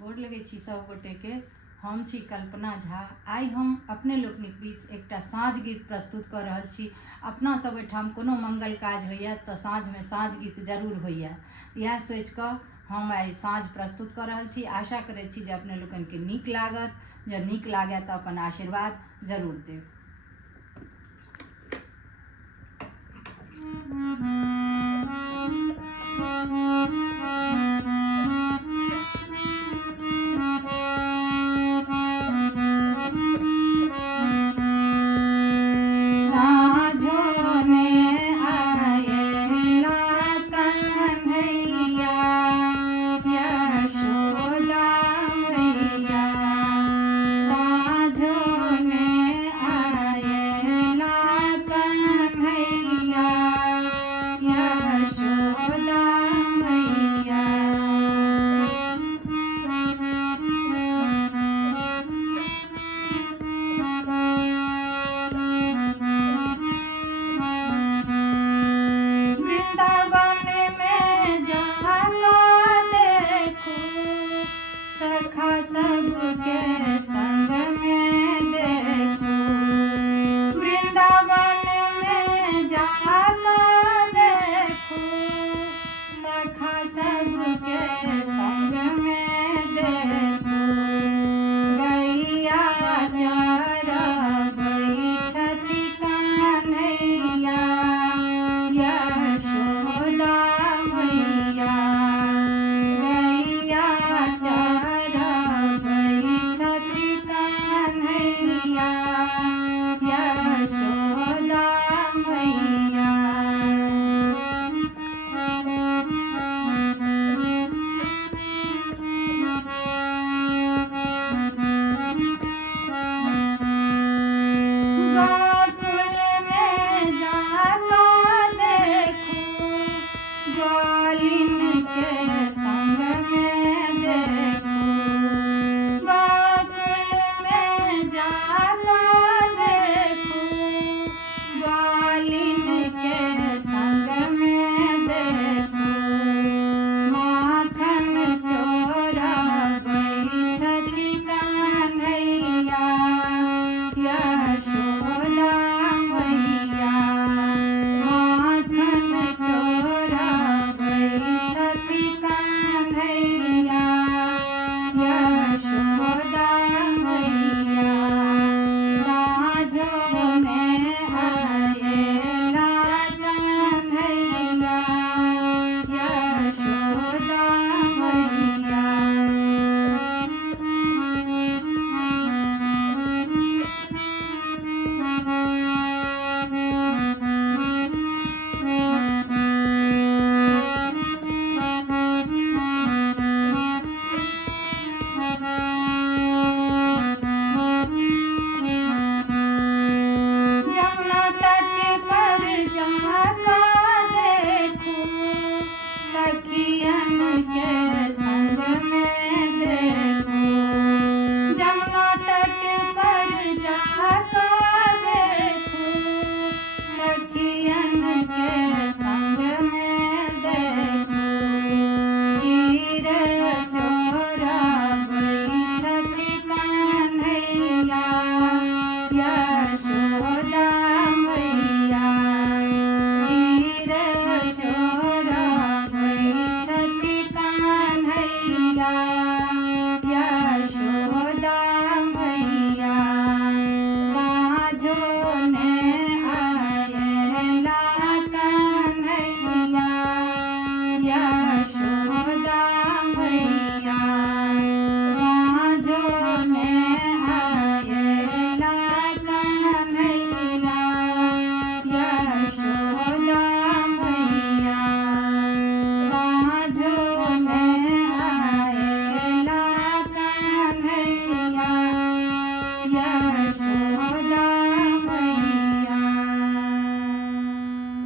गोर लगै छी सब गोटे के। हम छी कल्पना झा। आइ हम अपने लोकनिक बीच एकटा साँझ गीत प्रस्तुत कऽ रहल छी। अपना सब ओहिठाम कोनो मंगल काज होइए तऽ साँझमे साँझ गीत जरूर होइए। इएह सोचि कऽ हम आइ साँझ प्रस्तुत कऽ रहल छी। आशा करै छी जे अपने लोकनिके नीक लागत। जँ नीक लागय तऽ अपन आशीर्वाद जरूर देब। सखा सबके